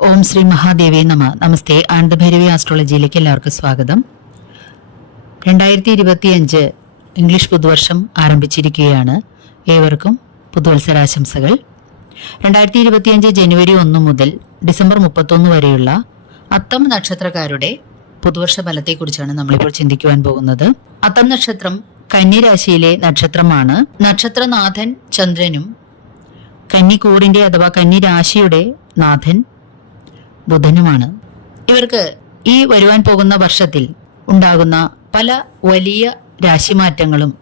ഓം ശ്രീ മഹാദേവേ നമ. നമസ്തേ. ആനന്ദഭൈരവി ആസ്ട്രോളജിയിലേക്ക് എല്ലാവർക്കും സ്വാഗതം. രണ്ടായിരത്തി ഇരുപത്തിയഞ്ച് ഇംഗ്ലീഷ് പുതുവർഷം ആരംഭിച്ചിരിക്കുകയാണ് ഏവർക്കും പുതുവത്സരാശംസകൾ. രണ്ടായിരത്തി ഇരുപത്തിയഞ്ച് ജനുവരി ഒന്ന് മുതൽ ഡിസംബർ മുപ്പത്തൊന്ന് വരെയുള്ള അത്തം നക്ഷത്രക്കാരുടെ പുതുവർഷ ഫലത്തെക്കുറിച്ചാണ് നമ്മളിപ്പോൾ ചിന്തിക്കുവാൻ പോകുന്നത്. അത്തം നക്ഷത്രം കന്നിരാശിയിലെ നക്ഷത്രമാണ്. നക്ഷത്രനാഥൻ ചന്ദ്രനും കന്നിക്കൂടിന്റെ അഥവാ കന്നിരാശിയുടെ നാഥൻ ബുധനുമാണ്. ഇവർക്ക് ഈ വരുവാൻ പോകുന്ന വർഷത്തിൽ ഉണ്ടാകുന്ന പല വലിയ രാശിമാറ്റങ്ങളും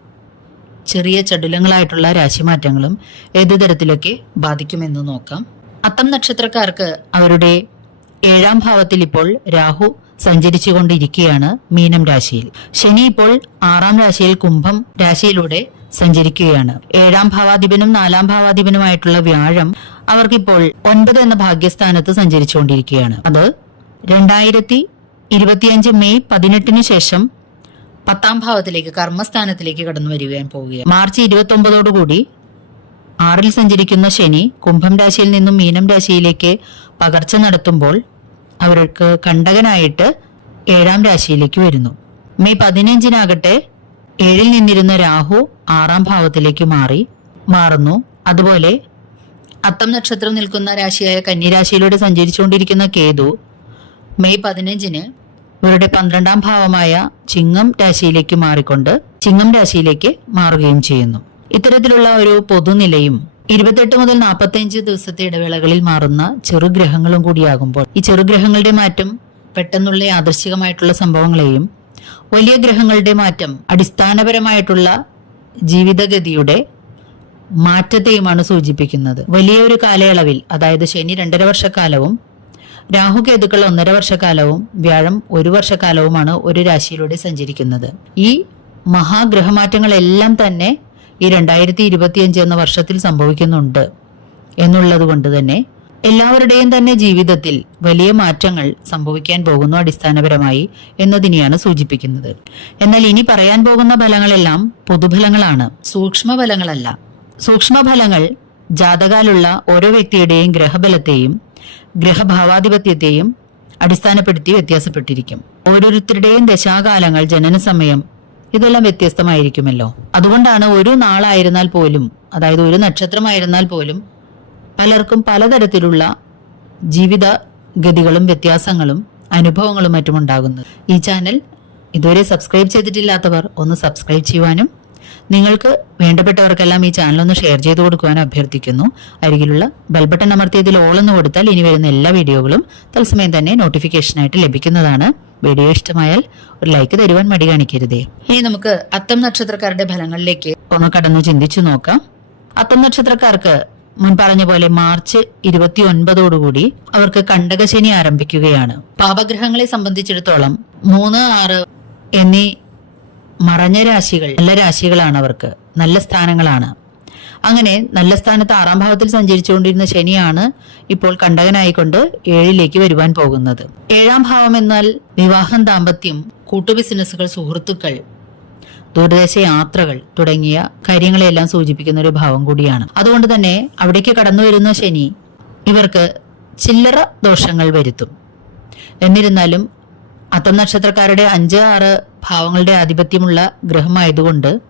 ചെറിയ ചടുലങ്ങളായിട്ടുള്ള രാശിമാറ്റങ്ങളും ഏതു തരത്തിലൊക്കെ ബാധിക്കുമെന്ന് നോക്കാം. അത്തം നക്ഷത്രക്കാർക്ക് അവരുടെ ഏഴാം ഭാവത്തിൽ ഇപ്പോൾ രാഹു സഞ്ചരിച്ചു കൊണ്ടിരിക്കുകയാണ് മീനം രാശിയിൽ. ശനി ഇപ്പോൾ ആറാം രാശിയിൽ കുംഭം രാശിയിലൂടെ സഞ്ചരിക്കുകയാണ്. ഏഴാം ഭാവാധിപനും നാലാം ഭാവാധിപനുമായിട്ടുള്ള വ്യാഴം അവർക്കിപ്പോൾ ഒൻപത് എന്ന ഭാഗ്യസ്ഥാനത്ത് സഞ്ചരിച്ചുകൊണ്ടിരിക്കുകയാണ്. അത് രണ്ടായിരത്തി ഇരുപത്തിയഞ്ച് മെയ് പതിനെട്ടിന് ശേഷം പത്താം ഭാവത്തിലേക്ക് കർമ്മസ്ഥാനത്തിലേക്ക് കടന്നു വരികയാൻ പോവുകയാണ്. മാർച്ച് ഇരുപത്തി ഒമ്പതോടുകൂടി ആറിൽ സഞ്ചരിക്കുന്ന ശനി കുംഭം രാശിയിൽ നിന്നും മീനം രാശിയിലേക്ക് പകർച്ച നടത്തുമ്പോൾ അവർക്ക് കണ്ടകനായിട്ട് ഏഴാം രാശിയിലേക്ക് വരുന്നു. മെയ് പതിനഞ്ചിനാകട്ടെ ഏഴിൽ നിന്നിരുന്ന രാഹു ആറാം ഭാവത്തിലേക്ക് മാറി മാറുന്നു. അതുപോലെ അത്തം നക്ഷത്രം നിൽക്കുന്ന രാശിയായ കന്യരാശിയിലൂടെ സഞ്ചരിച്ചുകൊണ്ടിരിക്കുന്ന കേതു മെയ് പതിനഞ്ചിന് ഇവരുടെ പന്ത്രണ്ടാം ഭാവമായ ചിങ്ങം രാശിയിലേക്ക് മാറിക്കൊണ്ട് ചിങ്ങം രാശിയിലേക്ക് മാറുകയും ചെയ്യുന്നു. ഇത്തരത്തിലുള്ള ഒരു പൊതുനിലയും ഇരുപത്തെട്ട് മുതൽ നാൽപ്പത്തിയഞ്ച് ദിവസത്തെ ഇടവേളകളിൽ മാറുന്ന ചെറുഗ്രഹങ്ങളും കൂടിയാകുമ്പോൾ ഈ ചെറുഗ്രഹങ്ങളുടെ മാറ്റം പെട്ടെന്നുള്ള യാദൃശികമായിട്ടുള്ള സംഭവങ്ങളെയും വലിയ ഗ്രഹങ്ങളുടെ മാറ്റം അടിസ്ഥാനപരമായിട്ടുള്ള ജീവിതഗതിയുടെ മാറ്റത്തെയുമാണ് സൂചിപ്പിക്കുന്നത്. വലിയൊരു കാലയളവിൽ അതായത് ശനി രണ്ടര വർഷക്കാലവും രാഹുകേതുക്കൾ ഒന്നര വർഷക്കാലവും വ്യാഴം ഒരു വർഷക്കാലവുമാണ് ഒരു രാശിയിലൂടെ സഞ്ചരിക്കുന്നത്. ഈ മഹാഗ്രഹമാറ്റങ്ങളെല്ലാം തന്നെ ഈ രണ്ടായിരത്തി ഇരുപത്തിയഞ്ച് എന്ന വർഷത്തിൽ സംഭവിക്കുന്നുണ്ട് എന്നുള്ളത് കൊണ്ട് തന്നെ എല്ലാവരുടെയും തന്നെ ജീവിതത്തിൽ വലിയ മാറ്റങ്ങൾ സംഭവിക്കാൻ പോകുന്നു അടിസ്ഥാനപരമായി എന്നതിനെയാണ് സൂചിപ്പിക്കുന്നത്. എന്നാൽ ഇനി പറയാൻ പോകുന്ന ഫലങ്ങളെല്ലാം പൊതുഫലങ്ങളാണ് സൂക്ഷ്മ ഫലങ്ങളല്ല സൂക്ഷ്മ ഫലങ്ങൾ ജാതകാലുള്ള ഓരോ വ്യക്തിയുടെയും ഗ്രഹബലത്തെയും ഗ്രഹഭാവാധിപത്യത്തെയും അടിസ്ഥാനപ്പെടുത്തി വ്യത്യാസപ്പെട്ടിരിക്കും. ഓരോരുത്തരുടെയും ദശാകാലങ്ങൾ ജനന സമയം ഇതെല്ലാം വ്യത്യസ്തമായിരിക്കുമല്ലോ. അതുകൊണ്ടാണ് ഒരു നാളായിരുന്നാൽ പോലും അതായത് ഒരു നക്ഷത്രമായിരുന്നാൽ പോലും പലർക്കും പലതരത്തിലുള്ള ജീവിത ഗതികളും വ്യത്യാസങ്ങളും അനുഭവങ്ങളും മറ്റും ഉണ്ടാകുന്നത് ഈ ചാനൽ ഇതുവരെ സബ്സ്ക്രൈബ് ചെയ്തിട്ടില്ലാത്തവർ ഒന്ന് സബ്സ്ക്രൈബ് ചെയ്യുവാനും നിങ്ങൾക്ക് വേണ്ടപ്പെട്ടവർക്കെല്ലാം ഈ ചാനൽ ഒന്ന് ഷെയർ ചെയ്ത് കൊടുക്കുവാനും അഭ്യർത്ഥിക്കുന്നു. അരികിലുള്ള ബെൽ ബട്ടൺ അമർത്തിയതിൽ ഓൾ എന്ന് കൊടുത്താൽ ഇനി വരുന്ന എല്ലാ വീഡിയോകളും തത്സമയം തന്നെ നോട്ടിഫിക്കേഷനായിട്ട് ലഭിക്കുന്നതാണ്. വീഡിയോ ഇഷ്ടമായാൽ ഒരു ലൈക്ക് തരുവാൻ മടി കാണിക്കരുതേ. ഇനി നമുക്ക് അത്തം നക്ഷത്രക്കാരുടെ ഫലങ്ങളിലേക്ക് ഒന്ന് കടന്നു ചിന്തിച്ചു നോക്കാം. അത്തം നക്ഷത്രക്കാർക്ക് മുൻ പറഞ്ഞ പോലെ മാർച്ച് ഇരുപത്തി ഒൻപതോടുകൂടി അവർക്ക് കണ്ടകശനി ആരംഭിക്കുകയാണ്. പാപഗ്രഹങ്ങളെ സംബന്ധിച്ചിടത്തോളം മൂന്ന് ആറ് എന്നീ മറഞ്ഞ രാശികൾ നല്ല രാശികളാണ് അവർക്ക്. നല്ല സ്ഥാനങ്ങളാണ്. അങ്ങനെ നല്ല സ്ഥാനത്ത് ആറാം ഭാവത്തിൽ സഞ്ചരിച്ചുകൊണ്ടിരുന്ന ശനിയാണ് ഇപ്പോൾ കണ്ടകനായിക്കൊണ്ട് ഏഴിലേക്ക് വരുവാൻ പോകുന്നത്. ഏഴാം ഭാവം എന്നാൽ വിവാഹം ദാമ്പത്യം കൂട്ടു ബിസിനസ്സുകൾ സുഹൃത്തുക്കൾ ദൂരദേശ യാത്രകൾ തുടങ്ങിയ കാര്യങ്ങളെല്ലാം സൂചിപ്പിക്കുന്ന ഒരു ഭാവം കൂടിയാണ്. അതുകൊണ്ട് തന്നെ അവിടേക്ക് കടന്നു വരുന്ന ശനി ഇവർക്ക് ചില്ലറ ദോഷങ്ങൾ വരുത്തും. എന്നിരുന്നാലും അത്തം നക്ഷത്രക്കാരുടെ അഞ്ച് ആറ് ഭാവങ്ങളുടെ ആധിപത്യമുള്ള ഗ്രഹമായതുകൊണ്ട്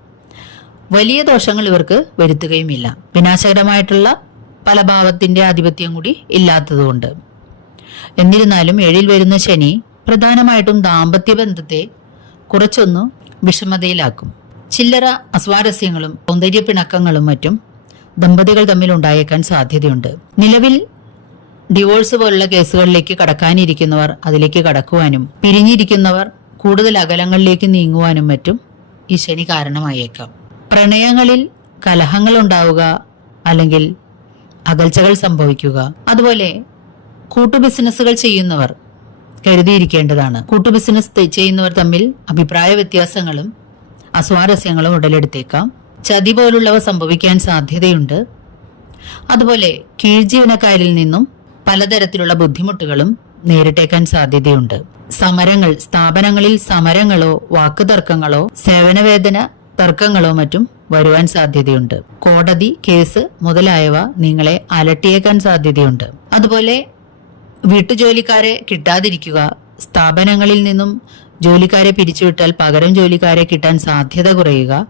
വലിയ ദോഷങ്ങൾ ഇവർക്ക് വരുത്തുകയുമില്ല. വിനാശകരമായിട്ടുള്ള പല ഭാവത്തിന്റെ ആധിപത്യം കൂടി ഇല്ലാത്തതുകൊണ്ട്. എന്നിരുന്നാലും ഏഴിൽ വരുന്ന ശനി പ്രധാനമായിട്ടും ദാമ്പത്യ ബന്ധത്തെ കുറച്ചൊന്നു വിഷമതയിലാക്കും. ചില്ലറ അസ്വാരസ്യങ്ങളും സൗന്ദര്യ പിണക്കങ്ങളും മറ്റും ദമ്പതികൾ തമ്മിൽ ഉണ്ടായേക്കാൻ സാധ്യതയുണ്ട്. നിലവിൽ ഡിവോഴ്സ് പോലുള്ള കേസുകളിലേക്ക് കടക്കാനിരിക്കുന്നവർ അതിലേക്ക് കടക്കുവാനും പിരിഞ്ഞിരിക്കുന്നവർ കൂടുതൽ അകലങ്ങളിലേക്ക് നീങ്ങുവാനും മറ്റും ഈ ശനി കാരണമായേക്കാം. പ്രണയങ്ങളിൽ കലഹങ്ങൾ ഉണ്ടാവുക അല്ലെങ്കിൽ അകൽച്ചകൾ സംഭവിക്കുക. അതുപോലെ കൂട്ടു ബിസിനസ്സുകൾ ചെയ്യുന്നവർ കരുതിയിരിക്കേണ്ടതാണ്. കൂട്ടു ബിസിനസ് ചെയ്യുന്നവർ തമ്മിൽ അഭിപ്രായ വ്യത്യാസങ്ങളും അസ്വാരസ്യങ്ങളും ഉടലെടുത്തേക്കാം. ചതി പോലുള്ളവ സംഭവിക്കാൻ സാധ്യതയുണ്ട്. അതുപോലെ കീഴ്ജീവനക്കാരിൽ നിന്നും പലതരത്തിലുള്ള ബുദ്ധിമുട്ടുകളും നേരിട്ടേക്കാൻ സാധ്യതയുണ്ട്. സമരങ്ങൾ സ്ഥാപനങ്ങളിൽ സമരങ്ങളോ വാക്കുതർക്കങ്ങളോ സേവനവേദന തർക്കങ്ങളോ മറ്റും വരുവാൻ സാധ്യതയുണ്ട്. കോടതി കേസ് മുതലായവ നിങ്ങളെ അലട്ടിയേക്കാൻ സാധ്യതയുണ്ട്. അതുപോലെ വീട്ടുജോലിക്കാരെ കിട്ടാതിരിക്കുക സ്ഥാപനങ്ങളിൽ നിന്നും ജോലിക്കാരെ പിരിച്ചുവിട്ടാൽ പകരം ജോലിക്കാരെ കിട്ടാൻ സാധ്യത കുറയുക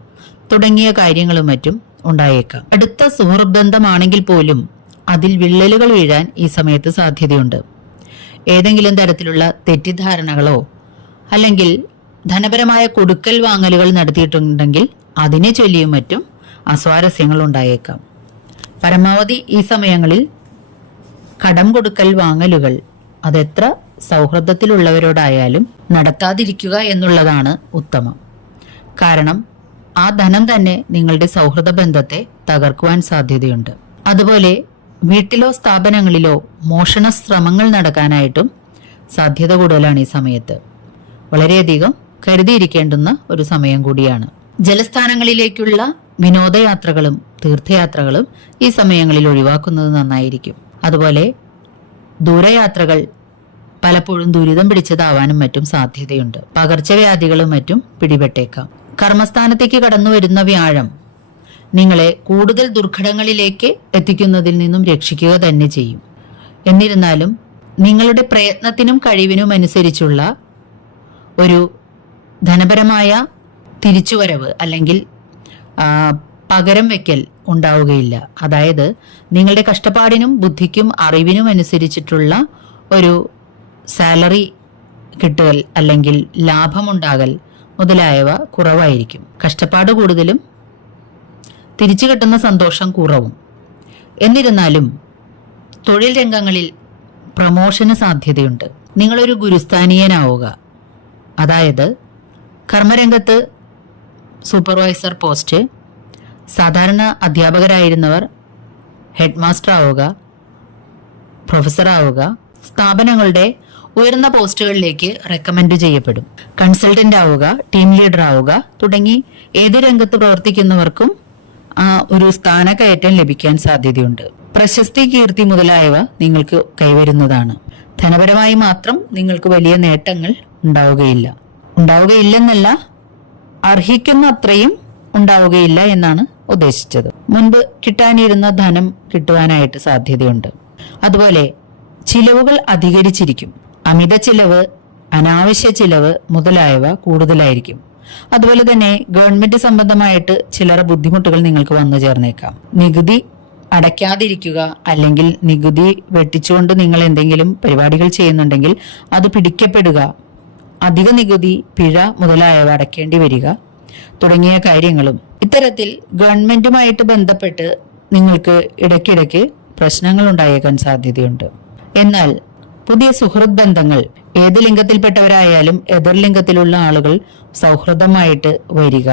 തുടങ്ങിയ കാര്യങ്ങളും മറ്റും ഉണ്ടായേക്കാം. അടുത്ത സുഹൃബന്ധമാണെങ്കിൽ പോലും അതിൽ വിള്ളലുകൾ വീഴാൻ ഈ സമയത്ത് സാധ്യതയുണ്ട്. ഏതെങ്കിലും തരത്തിലുള്ള തെറ്റിദ്ധാരണകളോ അല്ലെങ്കിൽ ധനപരമായ കൊടുക്കൽ വാങ്ങലുകൾ നടത്തിയിട്ടുണ്ടെങ്കിൽ അതിനെ ചൊല്ലിയും മറ്റും അസ്വാരസ്യങ്ങൾ ഉണ്ടായേക്കാം. പരമാവധി ഈ സമയങ്ങളിൽ കടം കൊടുക്കൽ വാങ്ങലുകൾ അതെത്ര സൗഹൃദത്തിലുള്ളവരോടായാലും നടത്താതിരിക്കുക എന്നുള്ളതാണ് ഉത്തമം. കാരണം ആ ധനം തന്നെ നിങ്ങളുടെ സൗഹൃദ ബന്ധത്തെ തകർക്കുവാൻ സാധ്യതയുണ്ട്. അതുപോലെ വീട്ടിലോ സ്ഥാപനങ്ങളിലോ മോഷണ ശ്രമങ്ങൾ നടക്കാനായിട്ടും സാധ്യത കൂടുതലാണ് ഈ സമയത്ത്. വളരെയധികം കരുതിയിരിക്കേണ്ടുന്ന ഒരു സമയം കൂടിയാണ്. ജലസ്ഥാനങ്ങളിലേക്കുള്ള വിനോദയാത്രകളും തീർത്ഥയാത്രകളും ഈ സമയങ്ങളിൽ ഒഴിവാക്കുന്നത് നന്നായിരിക്കും. അതുപോലെ ദൂരയാത്രകൾ പലപ്പോഴും ദുരിതം പിടിച്ചതാവാനും മറ്റും സാധ്യതയുണ്ട്. പകർച്ചവ്യാധികളും മറ്റും പിടിപെട്ടേക്കാം. കർമ്മസ്ഥാനത്തേക്ക് കടന്നു വരുന്ന വ്യാഴം നിങ്ങളെ കൂടുതൽ ദുർഘടങ്ങളിലേക്ക് എത്തിക്കുന്നതിൽ നിന്നും രക്ഷിക്കുക തന്നെ ചെയ്യും. എന്നിരുന്നാലും നിങ്ങളുടെ പ്രയത്നത്തിനും കഴിവിനും അനുസരിച്ചുള്ള ഒരു ധനപരമായ തിരിച്ചുവരവ് അല്ലെങ്കിൽ പകരം വെക്കൽ ഉണ്ടാവുകയില്ല. അതായത് നിങ്ങളുടെ കഷ്ടപ്പാടിനും ബുദ്ധിക്കും അറിവിനും അനുസരിച്ചിട്ടുള്ള ഒരു സാലറി കിട്ടുകൽ അല്ലെങ്കിൽ ലാഭമുണ്ടാകൽ മുതലായവ കുറവായിരിക്കും. കഷ്ടപ്പാട് കൂടുതലും തിരിച്ചു കിട്ടുന്ന സന്തോഷം കുറവും. എന്നിരുന്നാലും തൊഴിൽ രംഗങ്ങളിൽ പ്രമോഷന് സാധ്യതയുണ്ട്. നിങ്ങളൊരു ഗുരുസ്ഥാനീയനാവുക. അതായത് കർമ്മരംഗത്ത് സൂപ്പർവൈസർ പോസ്റ്റ് സാധാരണ അധ്യാപകരായിരുന്നവർ ഹെഡ് മാസ്റ്റർ ആവുക പ്രൊഫസർ ആവുക സ്ഥാപനങ്ങളുടെ ഉയർന്ന പോസ്റ്റുകളിലേക്ക് റെക്കമെൻഡ് ചെയ്യപ്പെടും. കൺസൾട്ടന്റ് ആവുക ടീം ലീഡർ ആവുക തുടങ്ങി ഏത് രംഗത്ത് പ്രവർത്തിക്കുന്നവർക്കും ആ ഒരു സ്ഥാനകയറ്റം ലഭിക്കാൻ സാധ്യതയുണ്ട്. പ്രശസ്തി കീർത്തി മുതലായവ നിങ്ങൾക്ക് കൈവരുന്നതാണ്. ധനപരമായി മാത്രം നിങ്ങൾക്ക് വലിയ നേട്ടങ്ങൾ ഉണ്ടാവുകയില്ല. ഉണ്ടാവുകയില്ലെന്നല്ല അർഹിക്കുന്ന അത്രയും ഉണ്ടാവുകയില്ല എന്നാണ് ഉദ്ദേശിച്ചത്. മുൻപ് കിട്ടാനിരുന്ന ധനം കിട്ടുവാനായിട്ട് സാധ്യതയുണ്ട്. അതുപോലെ ചിലവുകൾ അധികരിച്ചിരിക്കും. അമിത ചിലവ് അനാവശ്യ ചിലവ് മുതലായവ കൂടുതലായിരിക്കും. അതുപോലെ തന്നെ ഗവൺമെന്റ് സംബന്ധമായിട്ട് ചിലർ ബുദ്ധിമുട്ടുകൾ നിങ്ങൾക്ക് വന്നു ചേർന്നേക്കാം. നികുതി അടയ്ക്കാതിരിക്കുക അല്ലെങ്കിൽ നികുതി വെട്ടിച്ചുകൊണ്ട് നിങ്ങൾ എന്തെങ്കിലും പരിപാടികൾ ചെയ്യുന്നുണ്ടെങ്കിൽ അത് പിടിക്കപ്പെടുക. അധിക നികുതി പിഴ മുതലായവ അടയ്ക്കേണ്ടി വരിക തുടങ്ങിയ കാര്യങ്ങളും. ഇത്തരത്തിൽ ഗവൺമെന്റുമായിട്ട് ബന്ധപ്പെട്ട് നിങ്ങൾക്ക് ഇടയ്ക്കിടയ്ക്ക് പ്രശ്നങ്ങൾ ഉണ്ടായേക്കാൻ സാധ്യതയുണ്ട്. എന്നാൽ പുതിയ സുഹൃത് ബന്ധങ്ങൾ ഏത് ലിംഗത്തിൽപ്പെട്ടവരായാലും എതിർ ലിംഗത്തിലുള്ള ആളുകൾ സൗഹൃദമായിട്ട് വരിക.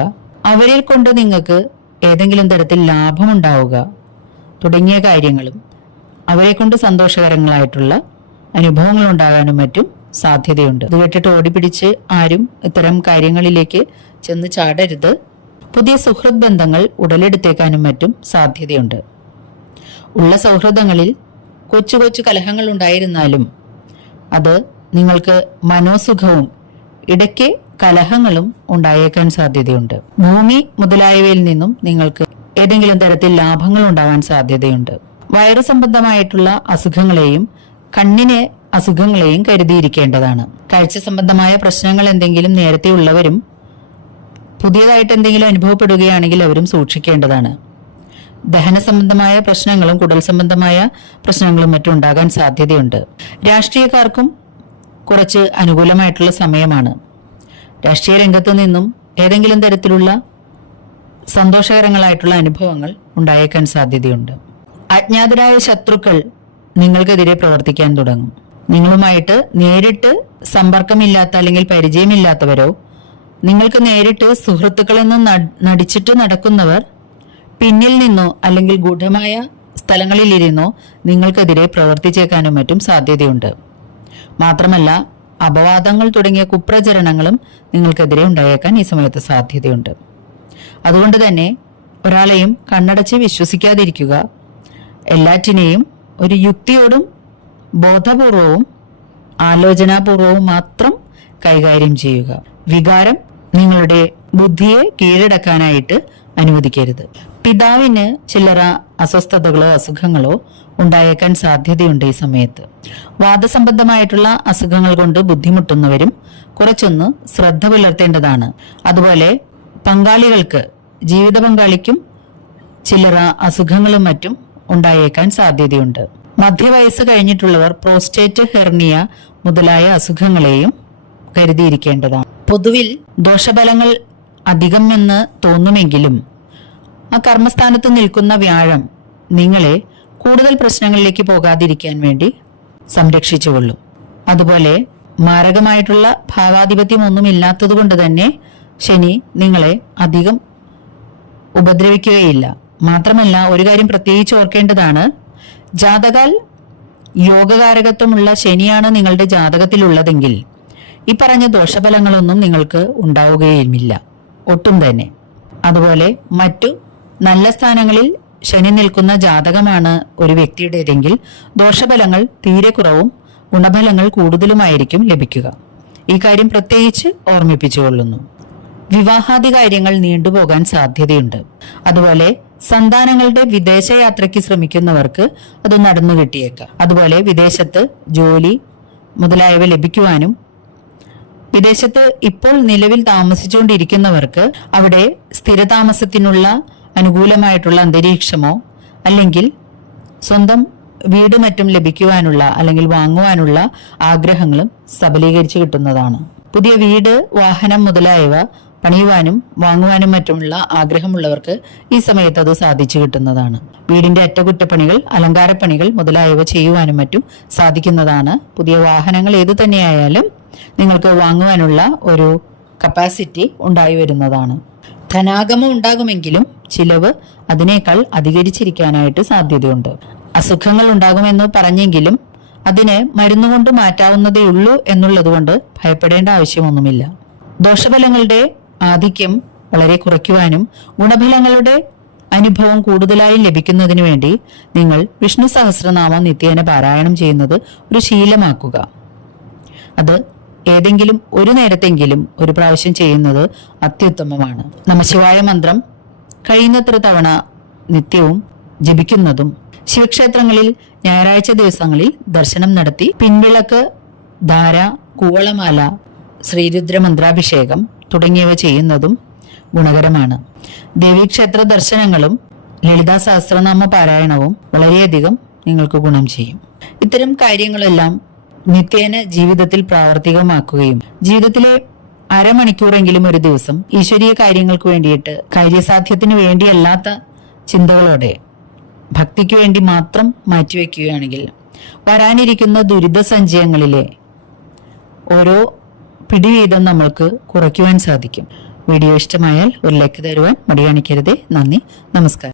അവരിൽ കൊണ്ട് നിങ്ങൾക്ക് ഏതെങ്കിലും തരത്തിൽ ലാഭമുണ്ടാവുക. തുടങ്ങിയ കാര്യങ്ങളും അവരെ കൊണ്ട് സന്തോഷകരങ്ങളായിട്ടുള്ള അനുഭവങ്ങൾ ഉണ്ടാകാനും മറ്റും സാധ്യതയുണ്ട്. ഇത് കേട്ടിട്ട് ഓടിപ്പിടിച്ച് ആരും ഇത്തരം കാര്യങ്ങളിലേക്ക് ചെന്ന് ചാടരുത്. പുതിയ സുഹൃത് ബന്ധങ്ങൾ ഉടലെടുത്തേക്കാനും മറ്റും സാധ്യതയുണ്ട്. ഉള്ള സൗഹൃദങ്ങളിൽ കൊച്ചു കൊച്ചു കലഹങ്ങൾ ഉണ്ടായിരുന്നാലും അത് നിങ്ങൾക്ക് മനോസുഖവും ഇടയ്ക്ക് കലഹങ്ങളും ഉണ്ടായേക്കാൻ സാധ്യതയുണ്ട്. ഭൂമി മുതലായവയിൽ നിന്നും നിങ്ങൾക്ക് ഏതെങ്കിലും തരത്തിൽ ലാഭങ്ങൾ ഉണ്ടാവാൻ സാധ്യതയുണ്ട്. വയറു സംബന്ധമായിട്ടുള്ള അസുഖങ്ങളെയും കണ്ണിനെ അസുഖങ്ങളെയും കരുതിയിരിക്കേണ്ടതാണ്. കാഴ്ച സംബന്ധമായ പ്രശ്നങ്ങൾ എന്തെങ്കിലും നേരത്തെ ഉള്ളവരും പുതിയതായിട്ട് എന്തെങ്കിലും അനുഭവപ്പെടുകയാണെങ്കിൽ അവരും സൂക്ഷിക്കേണ്ടതാണ്. ദഹന സംബന്ധമായ പ്രശ്നങ്ങളും കുടൽ സംബന്ധമായ പ്രശ്നങ്ങളും മറ്റും ഉണ്ടാകാൻ സാധ്യതയുണ്ട്. രാഷ്ട്രീയക്കാർക്കും കുറച്ച് അനുകൂലമായിട്ടുള്ള സമയമാണ്. രാഷ്ട്രീയ രംഗത്ത് നിന്നും ഏതെങ്കിലും തരത്തിലുള്ള സന്തോഷകരങ്ങളായിട്ടുള്ള അനുഭവങ്ങൾ ഉണ്ടായേക്കാൻ സാധ്യതയുണ്ട്. അജ്ഞാതരായ ശത്രുക്കൾ നിങ്ങൾക്കെതിരെ പ്രവർത്തിക്കാൻ തുടങ്ങും. നിങ്ങളുമായിട്ട് നേരിട്ട് സമ്പർക്കമില്ലാത്ത അല്ലെങ്കിൽ പരിചയമില്ലാത്തവരോ നിങ്ങൾക്ക് നേരിട്ട് സുഹൃത്തുക്കളെന്ന് നടിച്ചിട്ട് നടക്കുന്നവർ പിന്നിൽ നിന്നോ അല്ലെങ്കിൽ ഗൂഢമായ സ്ഥലങ്ങളിലിരുന്നോ നിങ്ങൾക്കെതിരെ പ്രവർത്തിച്ചേക്കാനും മറ്റും സാധ്യതയുണ്ട്. മാത്രമല്ല അപവാദങ്ങൾ തുടങ്ങിയ കുപ്രചരണങ്ങളും നിങ്ങൾക്കെതിരെ ഉണ്ടായേക്കാൻ ഈ സമയത്ത് സാധ്യതയുണ്ട്. അതുകൊണ്ട് തന്നെ ഒരാളെയും കണ്ണടച്ച് വിശ്വസിക്കാതിരിക്കുക എല്ലാറ്റിനെയും ഒരു യുക്തിയോടും ബോധപൂർവവും ആലോചനാപൂർവവും മാത്രം കൈകാര്യം ചെയ്യുക. വികാരം നിങ്ങളുടെ ബുദ്ധിയെ കീഴടക്കാനായിട്ട് അനുവദിക്കരുത്. പിതാവിന് ചില്ലറ അസ്വസ്ഥതകളോ അസുഖങ്ങളോ ഉണ്ടായേക്കാൻ സാധ്യതയുണ്ട് ഈ സമയത്ത്. വാദസംബന്ധമായിട്ടുള്ള അസുഖങ്ങൾ കൊണ്ട് ബുദ്ധിമുട്ടുന്നവരും കുറച്ചൊന്ന് ശ്രദ്ധ പുലർത്തേണ്ടതാണ്. അതുപോലെ പങ്കാളികൾക്ക് ജീവിത പങ്കാളിക്കും ചില്ലറ അസുഖങ്ങളും മറ്റും ഉണ്ടായേക്കാൻ സാധ്യതയുണ്ട്. മധ്യവയസ്സ് കഴിഞ്ഞിട്ടുള്ളവർ പ്രോസ്റ്റേറ്റ് ഹെർണിയ മുതലായ അസുഖങ്ങളെയും കരുതിയിരിക്കേണ്ടതാണ്. പൊതുവിൽ ദോഷഫലങ്ങൾ അധികം എന്ന് തോന്നുമെങ്കിലും ആ കർമ്മസ്ഥാനത്ത് നിൽക്കുന്ന വ്യാഴം നിങ്ങളെ കൂടുതൽ പ്രശ്നങ്ങളിലേക്ക് പോകാതിരിക്കാൻ വേണ്ടി സംരക്ഷിച്ചുകൊള്ളും. അതുപോലെ മാരകമായിട്ടുള്ള ഭാവാധിപത്യം ഒന്നും ഇല്ലാത്തത് കൊണ്ട് തന്നെ ശനി നിങ്ങളെ അധികം ഉപദ്രവിക്കുകയില്ല. മാത്രമല്ല ഒരു കാര്യം പ്രത്യേകിച്ച് ഓർക്കേണ്ടതാണ്. ജാതകാൽ യോഗകാരകത്വമുള്ള ശനിയാണ് നിങ്ങളുടെ ജാതകത്തിലുള്ളതെങ്കിൽ ഈ പറഞ്ഞ ദോഷഫലങ്ങളൊന്നും നിങ്ങൾക്ക് ഉണ്ടാവുകയുമില്ല. ഒട്ടും തന്നെ. അതുപോലെ മറ്റു നല്ല സ്ഥാനങ്ങളിൽ ശനി നിൽക്കുന്ന ജാതകമാണ് ഒരു വ്യക്തിയുടേതെങ്കിൽ ദോഷഫലങ്ങൾ തീരെ കുറവും ഗുണഫലങ്ങൾ കൂടുതലുമായിരിക്കും ലഭിക്കുക. ഈ കാര്യം പ്രത്യേകിച്ച് ഓർമ്മിപ്പിച്ചുകൊള്ളുന്നു. വിവാഹാദി കാര്യങ്ങൾ നീണ്ടുപോകാൻ സാധ്യതയുണ്ട്. അതുപോലെ സന്താനങ്ങളുടെ വിദേശയാത്രയ്ക്ക് ശ്രമിക്കുന്നവർക്ക് അത് നടന്നു കിട്ടിയേക്കാം അതുപോലെ വിദേശത്ത് ജോലി മുതലായവ ലഭിക്കുവാനും വിദേശത്ത് ഇപ്പോൾ നിലവിൽ താമസിച്ചുകൊണ്ടിരിക്കുന്നവർക്ക് അവിടെ സ്ഥിരതാമസത്തിനുള്ള അനുകൂലമായിട്ടുള്ള അന്തരീക്ഷമോ അല്ലെങ്കിൽ സ്വന്തം വീട് മറ്റും ലഭിക്കുവാനുള്ള അല്ലെങ്കിൽ വാങ്ങുവാനുള്ള ആഗ്രഹങ്ങളും സബലീകരിച്ചു കിട്ടുന്നതാണ്. പുതിയ വീട് വാഹനം മുതലായവ പണിയുവാനും വാങ്ങുവാനും മറ്റുമുള്ള ആഗ്രഹമുള്ളവർക്ക് ഈ സമയത്ത് അത് സാധിച്ചു കിട്ടുന്നതാണ്. വീടിന്റെ അറ്റകുറ്റപ്പണികൾ അലങ്കാരപ്പണികൾ മുതലായവ ചെയ്യുവാനും മറ്റും സാധിക്കുന്നതാണ്. പുതിയ വാഹനങ്ങൾ ഏതു തന്നെയായാലും നിങ്ങൾക്ക് വാങ്ങുവാനുള്ള ഒരു കപ്പാസിറ്റി ഉണ്ടായി വരുന്നതാണ്. ധനാഗമം ഉണ്ടാകുമെങ്കിലും ചിലവ് അതിനേക്കാൾ അധികരിച്ചിരിക്കാനായിട്ട് സാധ്യതയുണ്ട്. അസുഖങ്ങൾ ഉണ്ടാകുമെന്ന് പറഞ്ഞെങ്കിലും അതിനെ മരുന്നുകൊണ്ട് മാറ്റാവുന്നതേ ഉള്ളൂ എന്നുള്ളതുകൊണ്ട് ഭയപ്പെടേണ്ട ആവശ്യമൊന്നുമില്ല. ദോഷഫലങ്ങളുടെ ആധിക്യം വളരെ കുറയ്ക്കുവാനും ഗുണഫലങ്ങളുടെ അനുഭവം കൂടുതലായി ലഭിക്കുന്നതിന് വേണ്ടി നിങ്ങൾ വിഷ്ണു സഹസ്രനാമം നിത്യേന പാരായണം ചെയ്യുന്നത് ഒരു ശീലമാക്കുക. അത് ഏതെങ്കിലും ഒരു നേരത്തെങ്കിലും ഒരു പ്രാവശ്യം ചെയ്യുന്നത് അത്യുത്തമമാണ്. നമശിവായ മന്ത്രം കഴിയുന്നത്ര തവണ നിത്യവും ജപിക്കുന്നതും ശിവക്ഷേത്രങ്ങളിൽ ഞായറാഴ്ച ദിവസങ്ങളിൽ ദർശനം നടത്തി പിൻവിളക്ക് ധാര കൂവളമാല ശ്രീരുദ്ര മന്ത്രാഭിഷേകം തുടങ്ങിയവ ചെയ്യുന്നതും ഗുണകരമാണ്. ദേവീക്ഷേത്ര ദർശനങ്ങളും ലളിതാ സഹസ്രനാമ പാരായണവും വളരെയധികം നിങ്ങൾക്ക് ഗുണം ചെയ്യും. ഇത്തരം കാര്യങ്ങളെല്ലാം നിത്യേന ജീവിതത്തിൽ പ്രാവർത്തികമാക്കുകയും ജീവിതത്തിലെ അരമണിക്കൂറെങ്കിലും ഒരു ദിവസം ഈശ്വരീയ കാര്യങ്ങൾക്ക് വേണ്ടിയിട്ട് കാര്യസാധ്യത്തിന് വേണ്ടിയല്ലാത്ത ചിന്തകളോടെ ഭക്തിക്ക് വേണ്ടി മാത്രം മാറ്റിവെക്കുകയാണെങ്കിൽ വരാനിരിക്കുന്ന ദുരിത സഞ്ചയങ്ങളിലെ ഓരോ പിടിവീതം നമ്മൾക്ക് കുറയ്ക്കുവാൻ സാധിക്കും. വീഡിയോ ഇഷ്ടമായാൽ ഒരു ലൈക്ക് തരുവാൻ മടിയാണിക്കരുതേ നന്ദി. നമസ്കാരം.